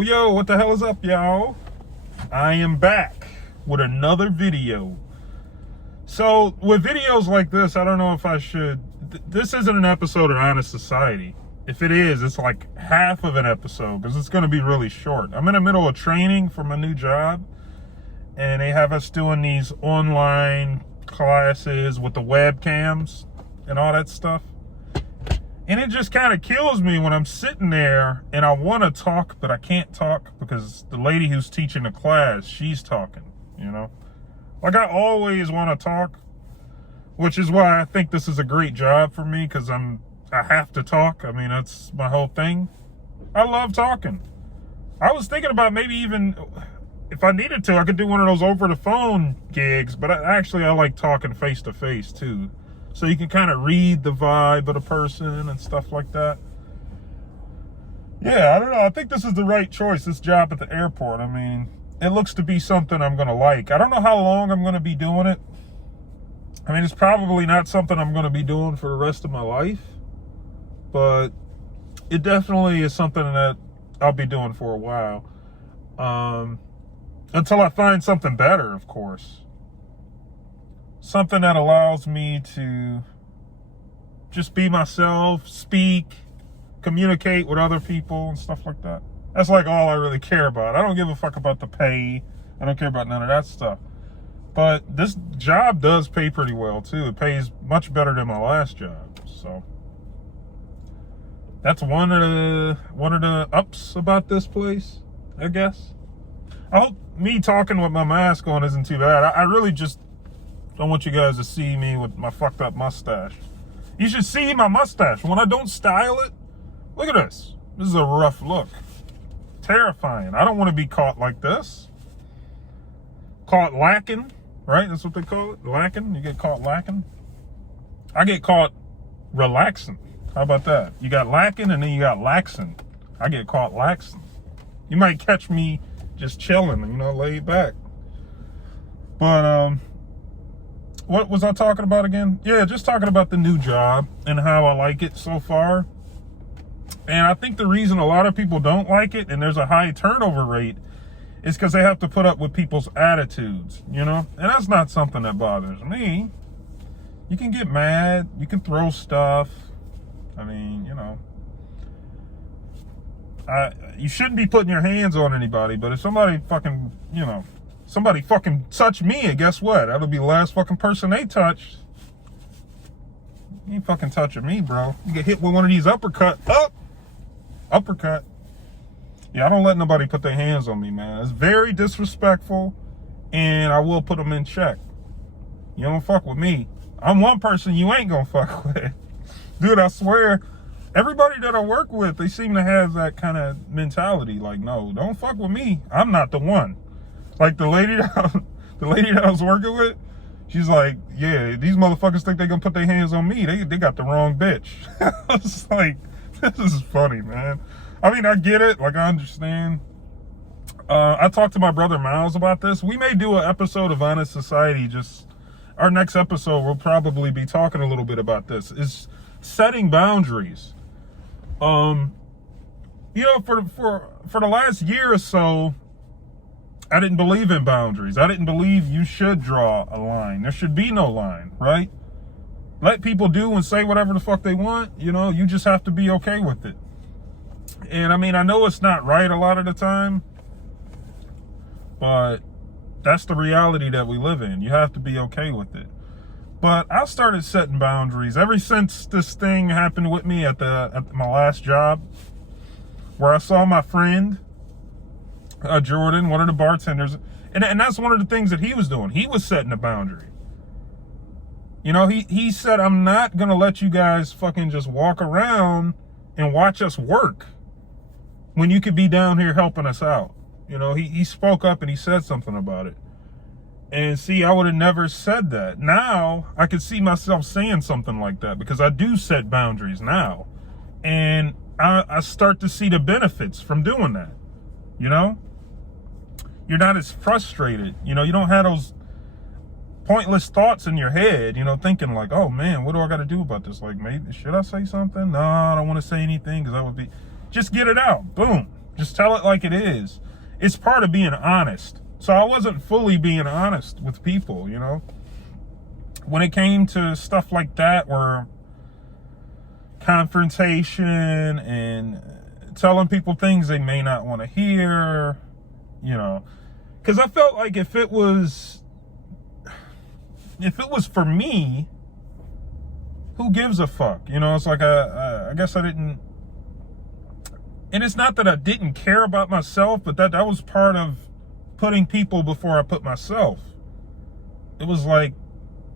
Yo, what the hell is up, y'all? I am back with another video. So, with videos like this, I don't know if I should... This isn't an episode of Honest Society. If it is, it's like half of an episode, because it's going to be really short. I'm in the middle of training for my new job, and they have us doing these online classes with the webcams and all that stuff. And it just kind of kills me when I'm sitting there and I want to talk, but I can't talk because the lady who's teaching the class, she's talking, you know? Like, I always want to talk, which is why I think this is a great job for me, because I have to talk. I mean, that's my whole thing. I love talking. I was thinking about maybe even, if I needed to, I could do one of those over the phone gigs, but I like talking face to face too. So you can kind of read the vibe of the person and stuff like that. Yeah, I don't know. I think this is the right choice, this job at the airport. I mean, it looks to be something I'm going to like. I don't know how long I'm going to be doing it. I mean, it's probably not something I'm going to be doing for the rest of my life. But it definitely is something that I'll be doing for a while. Until I find something better, of course. Something that allows me to just be myself, speak, communicate with other people and stuff like that. That's like all I really care about. I don't give a fuck about the pay. I don't care about none of that stuff. But this job does pay pretty well too. It pays much better than my last job. So that's one of the ups about this place, I guess. I hope me talking with my mask on isn't too bad. I really just don't want you guys to see me with my fucked up mustache. You should see my mustache. When I don't style it, look at this. This is a rough look. Terrifying. I don't want to be caught like this. Caught lacking, right? That's what they call it, lacking. You get caught lacking. I get caught relaxing. How about that? You got lacking and then you got laxing. I get caught laxing. You might catch me just chilling, you know, laid back. But, what was I talking about again? Yeah, just talking about the new job and how I like it so far. And I think the reason a lot of people don't like it and there's a high turnover rate is because they have to put up with people's attitudes, you know? And that's not something that bothers me. You can get mad. You can throw stuff. I mean, you know. You shouldn't be putting your hands on anybody, but if somebody fucking, you know, somebody fucking touch me, and guess what? That'll be the last fucking person they touch. You ain't fucking touching me, bro. You get hit with one of these uppercut. Uppercut. Yeah, I don't let nobody put their hands on me, man. It's very disrespectful, and I will put them in check. You don't fuck with me. I'm one person you ain't gonna fuck with. Dude, I swear, everybody that I work with, they seem to have that kind of mentality. Like, no, don't fuck with me. I'm not the one. Like the lady that I was working with, she's like, yeah, these motherfuckers think they're gonna put their hands on me. They got the wrong bitch. I was like, this is funny, man. I mean, I get it. Like, I understand. I talked to my brother Miles about this. We may do an episode of Honest Society. Just our next episode, we'll probably be talking a little bit about this. Is setting boundaries. You know, for the last year or so, I didn't believe in boundaries. I didn't believe you should draw a line. There should be no line, right? Let people do and say whatever the fuck they want. You know, you just have to be okay with it. And I mean, I know it's not right a lot of the time, but that's the reality that we live in. You have to be okay with it. But I started setting boundaries ever since this thing happened with me at my last job, where I saw my friend, Jordan, one of the bartenders, and that's one of the things that he was doing. He was setting a boundary. You know, he said, I'm not gonna let you guys fucking just walk around and watch us work when you could be down here helping us out. You know, he spoke up and he said something about it. And see, I would have never said that. Now I could see myself saying something like that because I do set boundaries now, and I start to see the benefits from doing that. You know, you're not as frustrated. You know, you don't have those pointless thoughts in your head, you know, thinking like, oh man, what do I got to do about this? Like, maybe, should I say something? No, I don't want to say anything because that would be, just get it out. Boom. Just tell it like it is. It's part of being honest. So I wasn't fully being honest with people, you know? When it came to stuff like that, where confrontation and telling people things they may not want to hear, you know, because I felt like if it was for me, who gives a fuck? You know, it's like I guess I didn't, and it's not that I didn't care about myself, but that was part of putting people before I put myself. It was like,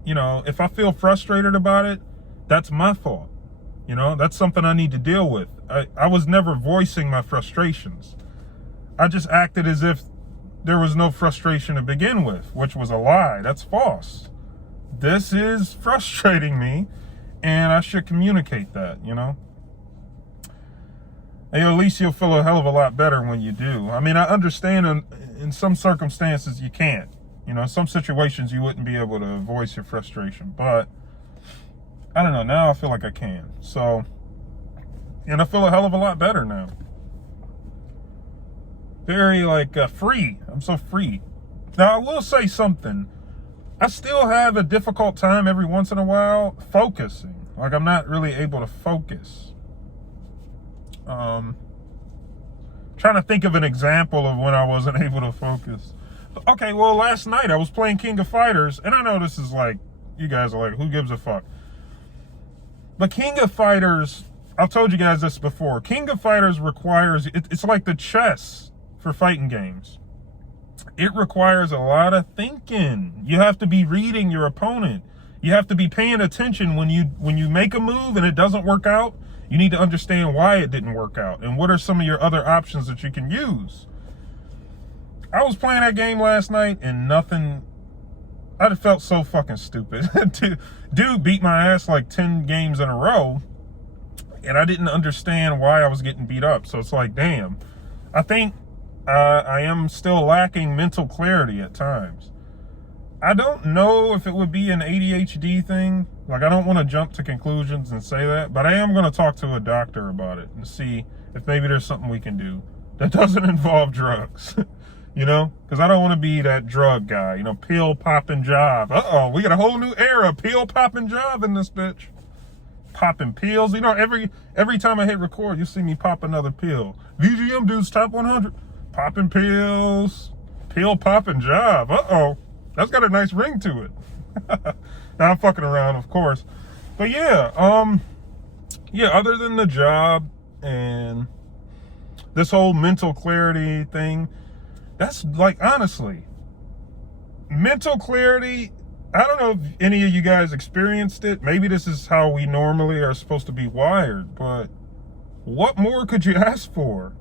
you know, if I feel frustrated about it, that's my fault. You know, that's something I need to deal with. I was never voicing my frustrations. I just acted as if there was no frustration to begin with, which was a lie. That's false. This is frustrating me, and I should communicate that, you know? And at least you'll feel a hell of a lot better when you do. I mean, I understand in some circumstances you can't. You know, some situations you wouldn't be able to voice your frustration, but I don't know, now I feel like I can. So, and I feel a hell of a lot better now. Very, like, free. I'm so free. Now, I will say something. I still have a difficult time every once in a while focusing. Like, I'm not really able to focus. Trying to think of an example of when I wasn't able to focus. Okay, well, last night I was playing King of Fighters, and I know this is like, you guys are like, who gives a fuck? But King of Fighters, I've told you guys this before, King of Fighters requires, it's like the chess for fighting games. It requires a lot of thinking. You have to be reading your opponent. You have to be paying attention when you make a move and it doesn't work out. You need to understand why it didn't work out and what are some of your other options that you can use. I was playing that game last night and nothing, I felt so fucking stupid. Dude beat my ass like 10 games in a row, and I didn't understand why I was getting beat up. So it's like, damn, I think I am still lacking mental clarity at times. I don't know if it would be an ADHD thing. Like, I don't want to jump to conclusions and say that, but I am going to talk to a doctor about it and see if maybe there's something we can do that doesn't involve drugs. You know, because I don't want to be that drug guy, you know, pill popping job. Uh-oh, we got a whole new era, pill popping job in this bitch. Popping pills. You know, every time I hit record, you see me pop another pill. VGM dudes top 100. Popping pills. Pill popping job. Uh-oh. That's got a nice ring to it. Now I'm fucking around, of course. But yeah, other than the job and this whole mental clarity thing, that's like, honestly, mental clarity, I don't know if any of you guys experienced it. Maybe this is how we normally are supposed to be wired, but what more could you ask for?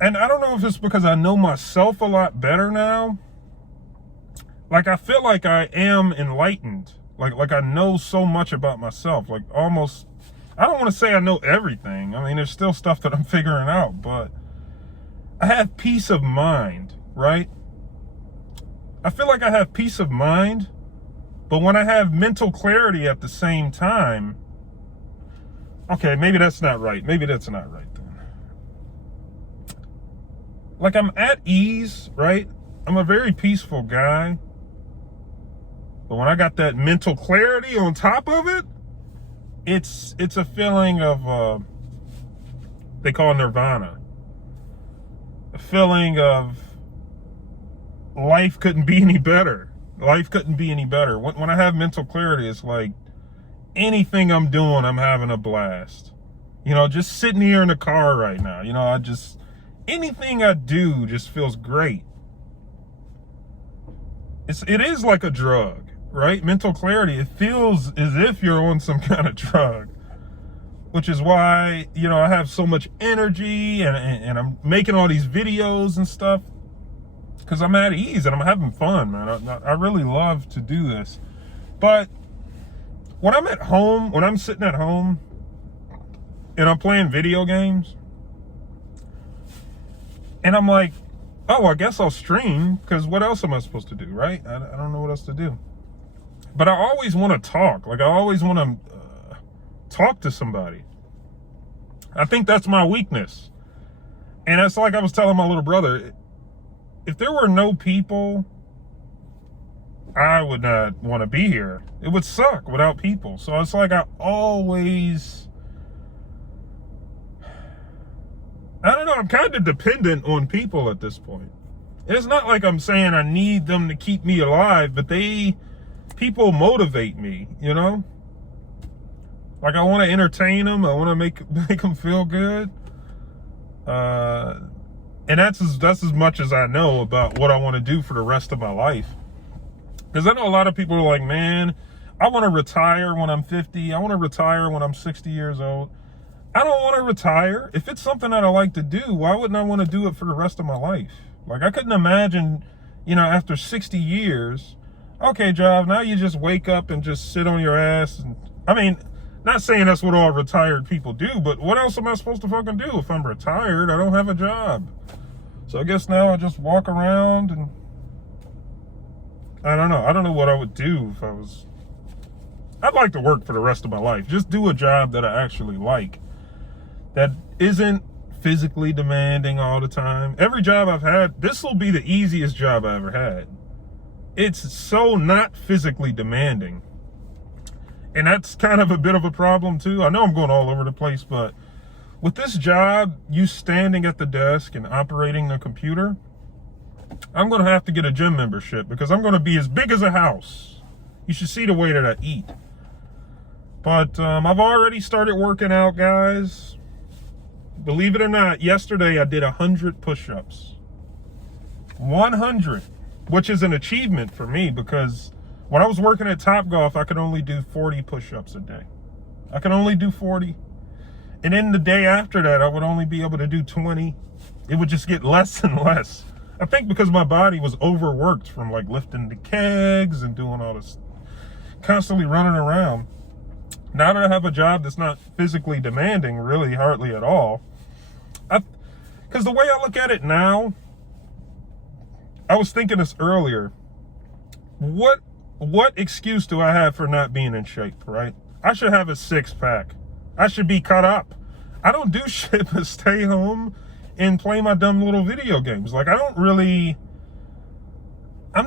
And I don't know if it's because I know myself a lot better now. Like, I feel like I am enlightened. Like I know so much about myself. Like, almost, I don't want to say I know everything. I mean, there's still stuff that I'm figuring out, but I have peace of mind, right? I feel like I have peace of mind, but when I have mental clarity at the same time, okay, maybe that's not right. Maybe that's not right then. Like, I'm at ease, right? I'm a very peaceful guy. But when I got that mental clarity on top of it, it's a feeling of, they call nirvana. A feeling of life couldn't be any better. Life couldn't be any better. When I have mental clarity, it's like anything I'm doing, I'm having a blast. You know, just sitting here in the car right now, you know, anything I do just feels great. It is like a drug, right? Mental clarity, it feels as if you're on some kind of drug. Which is why, you know, I have so much energy and I'm making all these videos and stuff. Because I'm at ease and I'm having fun, man. I really love to do this. But when I'm at home, when I'm sitting at home and I'm playing video games, and I'm like, oh, I guess I'll stream, because what else am I supposed to do, right? I don't know what else to do. But I always want to talk. Like, I always want to talk to somebody. I think that's my weakness. And it's like I was telling my little brother, if there were no people, I would not want to be here. It would suck without people. So it's like I don't know, I'm kind of dependent on people at this point. And it's not like I'm saying I need them to keep me alive, but people motivate me, you know? Like I want to entertain them. I want to make them feel good. And that's as much as I know about what I want to do for the rest of my life. Because I know a lot of people are like, man, I want to retire when I'm 50. I want to retire when I'm 60 years old. I don't want to retire. If it's something that I like to do, why wouldn't I want to do it for the rest of my life? Like I couldn't imagine, after 60 years, okay, Jav, now you just wake up and just sit on your ass. And I mean, not saying that's what all retired people do, but what else am I supposed to fucking do? If I'm retired, I don't have a job. So I guess now I just walk around and I don't know. I don't know what I would do if I'd like to work for the rest of my life. Just do a job that I actually like. That isn't physically demanding all the time. Every job I've had, this will be the easiest job I ever had. It's so not physically demanding. And that's kind of a bit of a problem too. I know I'm going all over the place, but with this job, you standing at the desk and operating the computer, I'm going to have to get a gym membership because I'm going to be as big as a house. You should see the way that I eat. But I've already started working out, guys. Believe it or not, yesterday I did 100 push-ups. 100, which is an achievement for me because when I was working at Topgolf, I could only do 40 push-ups a day. I could only do 40. And then the day after that, I would only be able to do 20. It would just get less and less. I think because my body was overworked from like lifting the kegs and doing all this, constantly running around. Now that I have a job that's not physically demanding, really hardly at all, because the way I look at it now, I was thinking this earlier, what excuse do I have for not being in shape, right? I should have a six-pack. I should be cut up. I don't do shit but stay home and play my dumb little video games. Like, I'm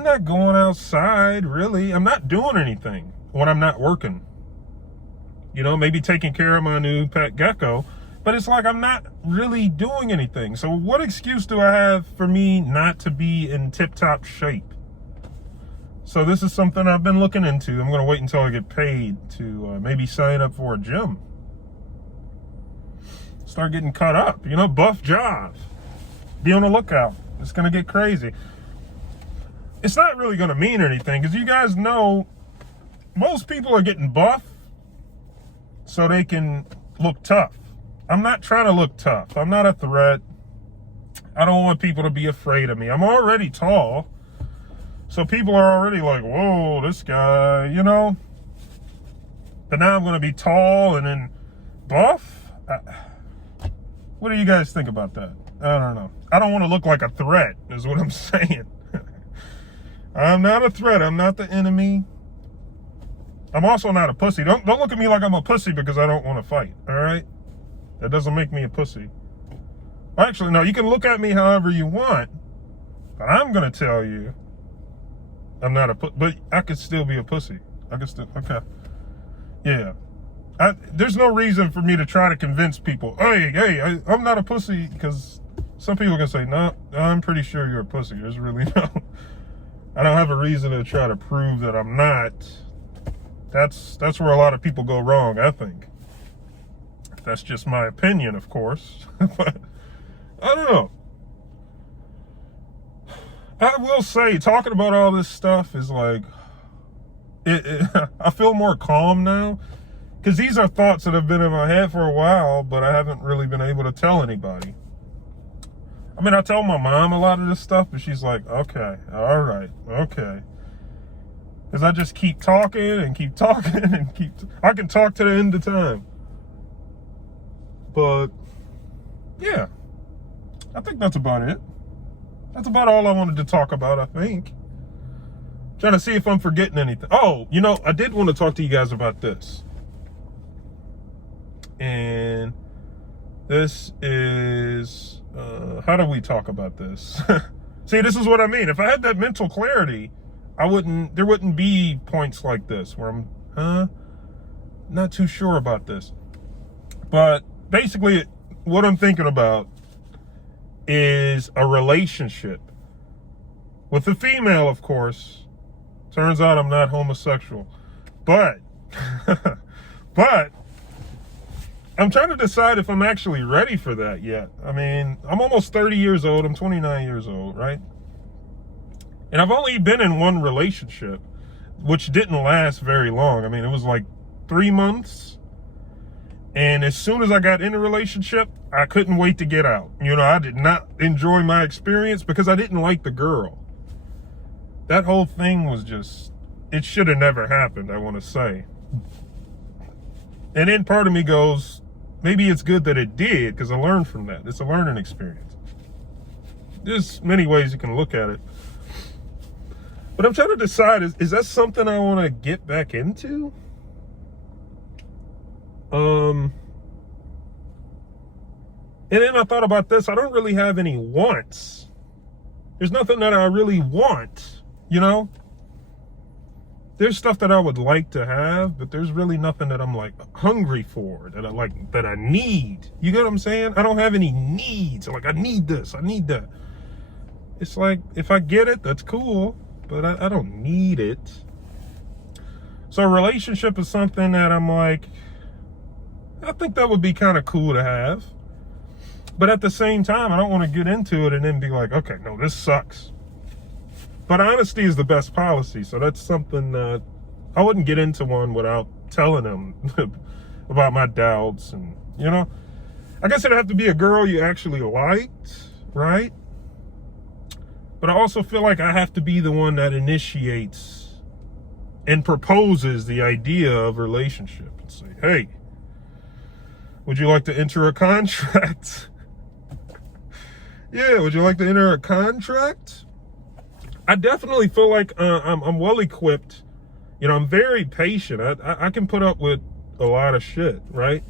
not going outside, really. I'm not doing anything when I'm not working. Maybe taking care of my new pet gecko. But it's like I'm not really doing anything. So what excuse do I have for me not to be in tip-top shape? So this is something I've been looking into. I'm going to wait until I get paid to maybe sign up for a gym. Start getting cut up. Buff jobs. Be on the lookout. It's going to get crazy. It's not really going to mean anything because you guys know most people are getting buff so they can look tough. I'm not trying to look tough. I'm not a threat. I don't want people to be afraid of me. I'm already tall. So people are already like, whoa, this guy, But now I'm going to be tall and then buff? What do you guys think about that? I don't know. I don't want to look like a threat, is what I'm saying. I'm not a threat. I'm not the enemy. I'm also not a pussy. Don't look at me like I'm a pussy because I don't want to fight, all right? That doesn't make me a pussy. Actually, no, you can look at me however you want, but I'm going to tell you I'm not a pussy, but I could still be a pussy. Okay. Yeah. There's no reason for me to try to convince people, hey, I'm not a pussy, because some people can say, no, I'm pretty sure you're a pussy. There's really I don't have a reason to try to prove that I'm not. That's where a lot of people go wrong, I think. That's just my opinion, of course. But I don't know. I will say, talking about all this stuff is like, I feel more calm now. Because these are thoughts that have been in my head for a while, but I haven't really been able to tell anybody. I mean, I tell my mom a lot of this stuff, but she's like, okay, all right, okay. Because I just keep talking and keep talking and I can talk to the end of time. But, yeah, I think that's about it. That's about all I wanted to talk about, I think. Trying to see if I'm forgetting anything. Oh, I did want to talk to you guys about this. And This is, how do we talk about this? See, this is what I mean. If I had that mental clarity, there wouldn't be points like this where I'm, not too sure about this. But basically, what I'm thinking about is a relationship with a female, of course. Turns out I'm not homosexual. But, but, I'm trying to decide if I'm actually ready for that yet. I mean, I'm almost 30 years old. I'm 29 years old, right? And I've only been in one relationship, which didn't last very long. I mean, it was like 3 months. And as soon as I got in a relationship, I couldn't wait to get out. You know, I did not enjoy my experience because I didn't like the girl. That whole thing was just, it should have never happened, I want to say. And then part of me goes, maybe it's good that it did because I learned from that. It's a learning experience. There's many ways you can look at it. But I'm trying to decide, is that something I want to get back into? And then I thought about this. I don't really have any wants. There's nothing that I really want, you know? There's stuff that I would like to have, but there's really nothing that I'm like hungry for, that I like, that I need. You get what I'm saying? I don't have any needs. Like, I need this, I need that. It's like, if I get it, that's cool, but I don't need it. So a relationship is something that I'm like, I think that would be kind of cool to have. But at the same time, I don't want to get into it and then be like, okay, no, this sucks. But honesty is the best policy. So that's something that I wouldn't get into one without telling them about my doubts. And, you know, I guess it'd have to be a girl you actually liked, right? But I also feel like I have to be the one that initiates and proposes the idea of relationship and say, hey, would you like to enter a contract? Yeah, would you like to enter a contract? I definitely feel like I'm well equipped. You know, I'm very patient. I can put up with a lot of shit, right?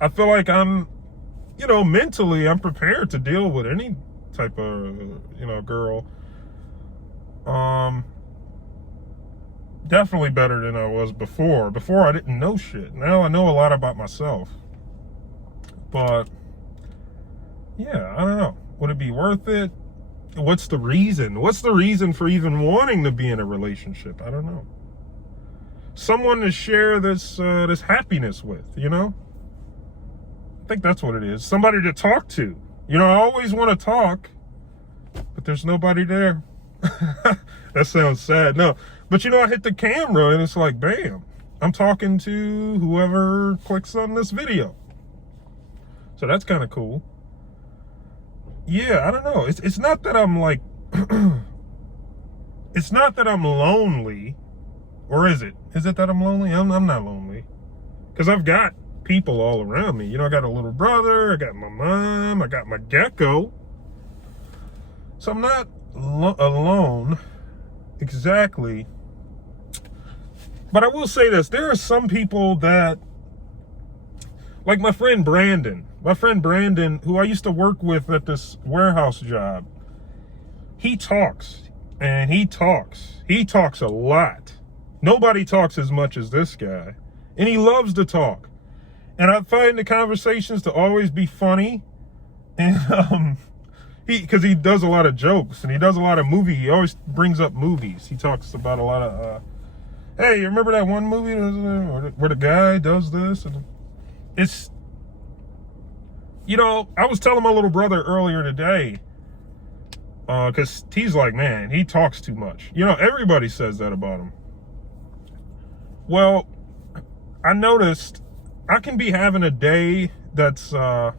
I feel like I'm, you know, mentally I'm prepared to deal with any type of, you know, girl. Definitely better than I was before. Before I didn't know shit. Now I know a lot about myself. But yeah, I don't know. Would it be worth it? What's the reason? What's the reason for even wanting to be in a relationship? I don't know. Someone to share this this happiness with, you know? I think that's what it is. Somebody to talk to. You know, I always want to talk, but there's nobody there. That sounds sad. No, but you know, I hit the camera and it's like, bam, I'm talking to whoever clicks on this video. So that's kind of cool. Yeah, I don't know. It's not that I'm like, it's not that I'm lonely, or is it? Is it that I'm lonely? I'm not lonely, because I've got people all around me. You know, I got a little brother, I got my mom, I got my gecko. So I'm not alone exactly. But I will say this: there are some people that, like my friend Brandon, who I used to work with at this warehouse job, he talks, and he talks a lot. Nobody talks as much as this guy, and he loves to talk. And I find the conversations to always be funny, and because he does a lot of jokes, and he does a lot of he always brings up movies. He talks about a lot of, hey, you remember that one movie where the guy does this? And it's, you know, I was telling my little brother earlier today, because he's like, man, he talks too much. You know, everybody says that about him. Well, I noticed I can be having a day that's, I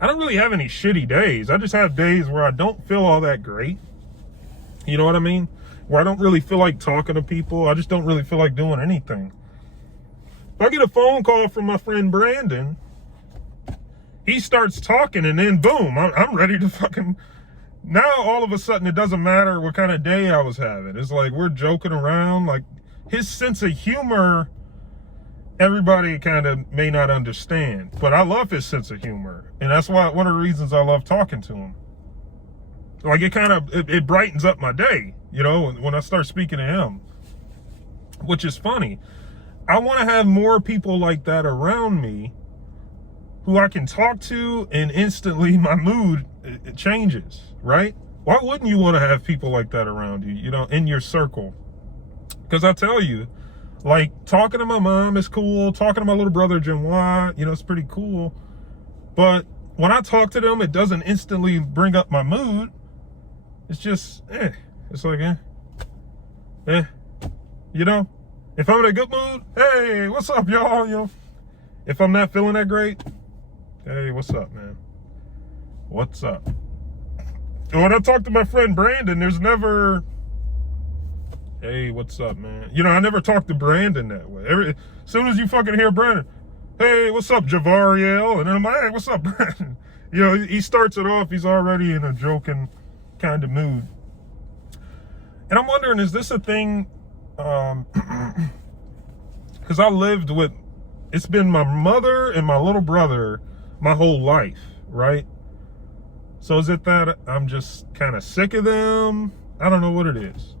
don't really have any shitty days. I just have days where I don't feel all that great. You know what I mean? Where I don't really feel like talking to people. I just don't really feel like doing anything. If I get a phone call from my friend Brandon, he starts talking, and then boom, I'm ready to fucking, now all of a sudden it doesn't matter what kind of day I was having. It's like we're joking around. Like, his sense of humor everybody kind of may not understand, but I love his sense of humor. And that's why one of the reasons I love talking to him. Like it brightens up my day, you know, when I start speaking to him, which is funny. I want to have more people like that around me who I can talk to, and instantly my mood it changes, right? Why wouldn't you want to have people like that around you, you know, in your circle? Because I tell you, like, talking to my mom is cool. Talking to my little brother, Genois, you know, it's pretty cool. But when I talk to them, it doesn't instantly bring up my mood. It's just, It's like, You know? If I'm in a good mood, hey, what's up, y'all? You know? If I'm not feeling that great, hey, what's up, man? What's up? And when I talk to my friend Brandon, there's never... Hey, what's up, man? You know, I never talk to Brandon that way. As soon as you fucking hear Brandon, hey, what's up, Javariel? And then I'm like, hey, what's up, Brandon? You know, he starts it off, he's already in a joking kind of mood. And I'm wondering, is this a thing? Because I lived with, it's been my mother and my little brother my whole life, right? So is it that I'm just kind of sick of them? I don't know what it is.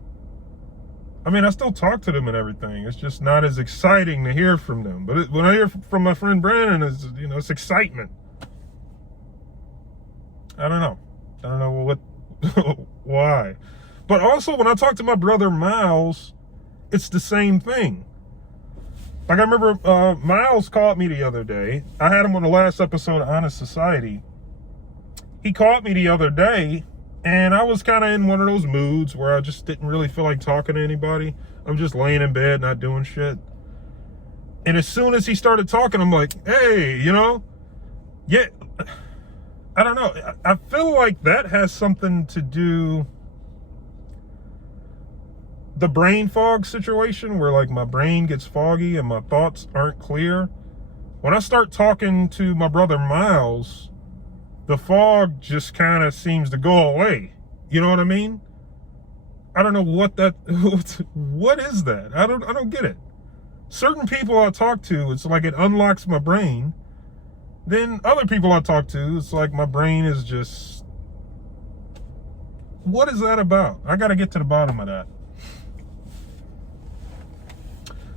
I mean, I still talk to them and everything. It's just not as exciting to hear from them. But when I hear from my friend Brandon, it's, you know, it's excitement. I don't know what, why. But also, when I talk to my brother Miles, it's the same thing. Like, I remember Miles called me the other day. I had him on the last episode of Honest Society. He called me the other day, and I was kind of in one of those moods where I just didn't really feel like talking to anybody. I'm just laying in bed, not doing shit. And as soon as he started talking, I'm like, hey, you know, yeah, I don't know. I feel like that has something to do, the brain fog situation, where like my brain gets foggy and my thoughts aren't clear. When I start talking to my brother Miles, the fog just kind of seems to go away. You know what I mean? I don't know what is that? I don't get it. Certain people I talk to, it's like it unlocks my brain. Then other people I talk to, it's like my brain is just, what is that about? I got to get to the bottom of that.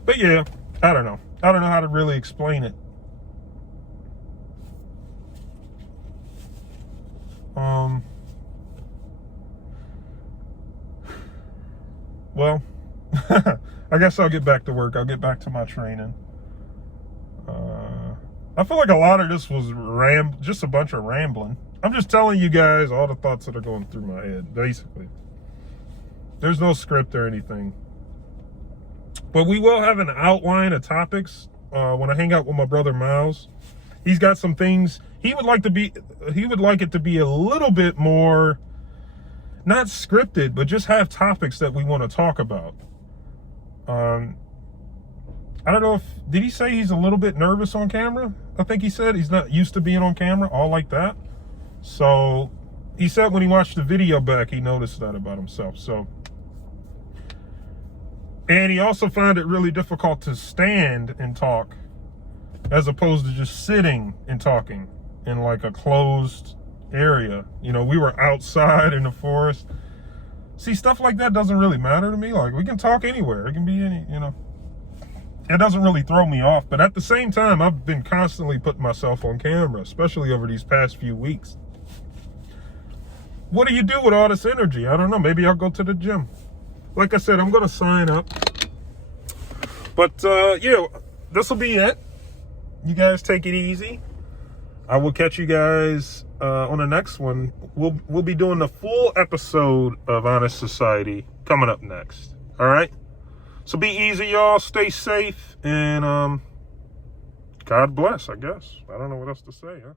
But yeah, I don't know. I don't know how to really explain it. Well, I guess I'll get back to work. I'll get back to my training. I feel like a lot of this was just a bunch of rambling. I'm just telling you guys all the thoughts that are going through my head, basically. There's no script or anything. But we will have an outline of topics when I hang out with my brother Miles. He's got some things he would like it to be a little bit more, not scripted, but just have topics that we want to talk about. I don't know if, did he say he's a little bit nervous on camera? I think he said he's not used to being on camera, all like that. So he said when he watched the video back, he noticed that about himself. So, and he also found it really difficult to stand and talk as opposed to just sitting and talking in like a closed area. You know, we were outside in the forest. See, stuff like that doesn't really matter to me. Like, we can talk anywhere. It can be any, you know. It doesn't really throw me off. But at the same time, I've been constantly putting myself on camera, especially over these past few weeks. What do you do with all this energy? I don't know. Maybe I'll go to the gym. Like I said, I'm going to sign up. But, yeah, this will be it. You guys take it easy. I will catch you guys on the next one. We'll be doing the full episode of Honest Society coming up next. All right? So be easy, y'all. Stay safe. And God bless, I guess. I don't know what else to say, huh?